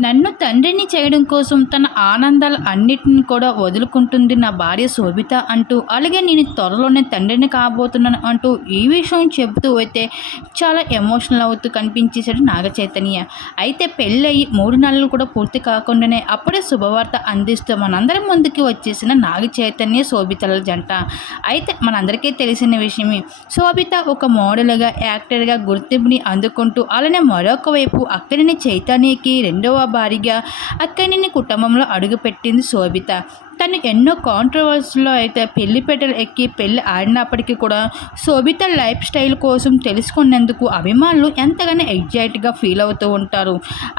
నన్ను తండ్రిని చేయడం కోసం తన ఆనందాలు అన్నిటిని కూడా వదులుకుంటుంది నా భార్య శోభిత అంటూ అలాగే నేను త్వరలోనే తండ్రిని కాబోతున్నాను అంటూ ఈ విషయం చెబుతూ అయితే చాలా ఎమోషనల్ అవుతూ కనిపించేశాడు నాగ చైతన్య అయితే పెళ్ళయి మూడు నెలలు కూడా పూర్తి కాకుండానే అప్పుడే శుభవార్త అందిస్తూ మనందరి ముందుకి వచ్చేసిన నాగ చైతన్య శోభితల జంట. అయితే మనందరికీ తెలిసిన విషయమే శోభిత ఒక మోడల్గా యాక్టర్గా గుర్తింపుని అందుకుంటూ అలానే మరొక వైపు అక్కడిని చైతన్యకి రెండవ భారీగా అక్కడిని కుటుంబంలో అడుగుపెట్టింది శోభిత. తను ఎన్నో కాంట్రవర్సీలో అయితే పెళ్ళి పెట్టలు ఎక్కి పెళ్ళి ఆడినప్పటికీ కూడా శోభిత లైఫ్ స్టైల్ కోసం తెలుసుకున్నందుకు అభిమానులు ఎంతగానో ఎగ్జైట్గా ఫీల్ అవుతూ ఉంటారు.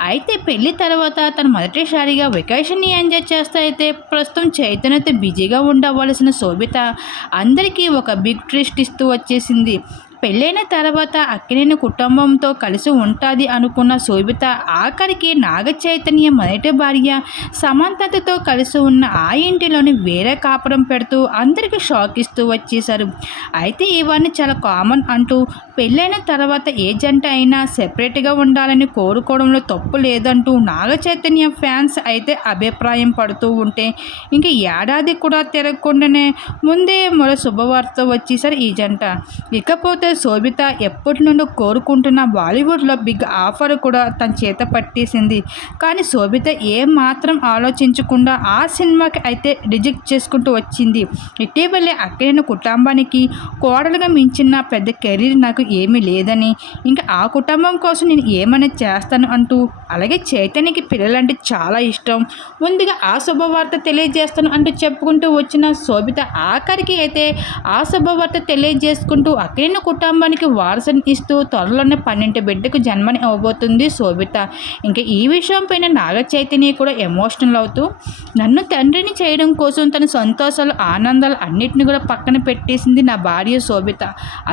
అయితే పెళ్ళి తర్వాత తను మొదటిసారిగా వెకేషన్ని ఎంజాయ్ చేస్తే అయితే ప్రస్తుతం చైతన్యత బిజీగా ఉండవలసిన శోభిత అందరికీ ఒక బిగ్ ట్రిస్ట్ ఇస్తూ వచ్చేసింది. పెళ్ళైన తర్వాత అక్కినేని కుటుంబంతో కలిసి ఉంటుంది అనుకున్న శోభిత ఆఖరికి నాగ చైతన్య మొదటి భార్య సమంతతో కలిసి ఉన్న ఆ ఇంటిలోని వేరే కాపురం పెడుతూ అందరికీ షాక్ ఇస్తూ వచ్చేశారు. అయితే ఇవన్నీ చాలా కామన్ అంటూ పెళ్ళైన తర్వాత ఏ జంట అయినా సెపరేట్గా ఉండాలని కోరుకోవడంలో తప్పు లేదంటూ నాగ చైతన్య ఫ్యాన్స్ అయితే అభిప్రాయం పడుతూ ఉంటే ఇంక ఏడాది కూడా తిరగకుండానే ముందే మరో శుభవార్త వచ్చేసారు ఈ జంట. ఇకపోతే శోభిత ఎప్పటి నుండో కోరుకుంటున్న బాలీవుడ్లో బిగ్ ఆఫర్ కూడా తన చేత పట్టేసింది. కానీ శోభిత ఏమాత్రం మాత్రం ఆలోచించకుండా ఆ సినిమాకి అయితే రిజెక్ట్ చేసుకుంటూ వచ్చింది. ఇటీవలే అక్కడైన కుటుంబానికి కోడలుగా మించిన పెద్ద కెరీర్ నాకు ఏమీ లేదని ఇంకా ఆ కుటుంబం కోసం నేను ఏమైనా చేస్తాను అంటూ అలాగే చైతన్యకి పిల్లలంటే చాలా ఇష్టం. ముందుగా ఆ శుభవార్త తెలియజేస్తాను అంటూ చెప్పుకుంటూ వచ్చిన శోభిత ఆఖరికి అయితే ఆ శుభవార్త తెలియజేసుకుంటూ అక్కడైన కుటుంబానికి వారసుని ఇస్తూ త్వరలోనే పన్నెండు బిడ్డకు జన్మని ఇవ్వబోతుంది శోభిత. ఇంకా ఈ విషయం పైన నాగ చైతన్య కూడా ఎమోషనల్ అవుతూ నన్ను తండ్రిని చేయడం కోసం తన సంతోషాలు ఆనందాలు అన్నిటిని కూడా పక్కన పెట్టేసింది నా భార్య శోభిత.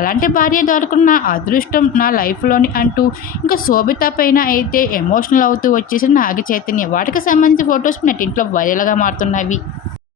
అలాంటి భార్య దొరకడం నా అదృష్టం నా లైఫ్లోని అంటూ ఇంకా శోభిత పైన అయితే ఎమోషనల్ అవుతూ వచ్చేసి నాగ చైతన్య వాటికి సంబంధించిన ఫొటోస్ నెట్టింట్లో వైరల్గా మారుతున్నవి.